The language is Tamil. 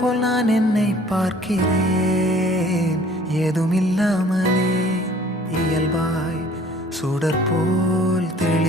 போல் நான் என்னை பார்க்கிறேன். ஏதுமில்லாமலே இயல்பாய் சுடற்போல் போல்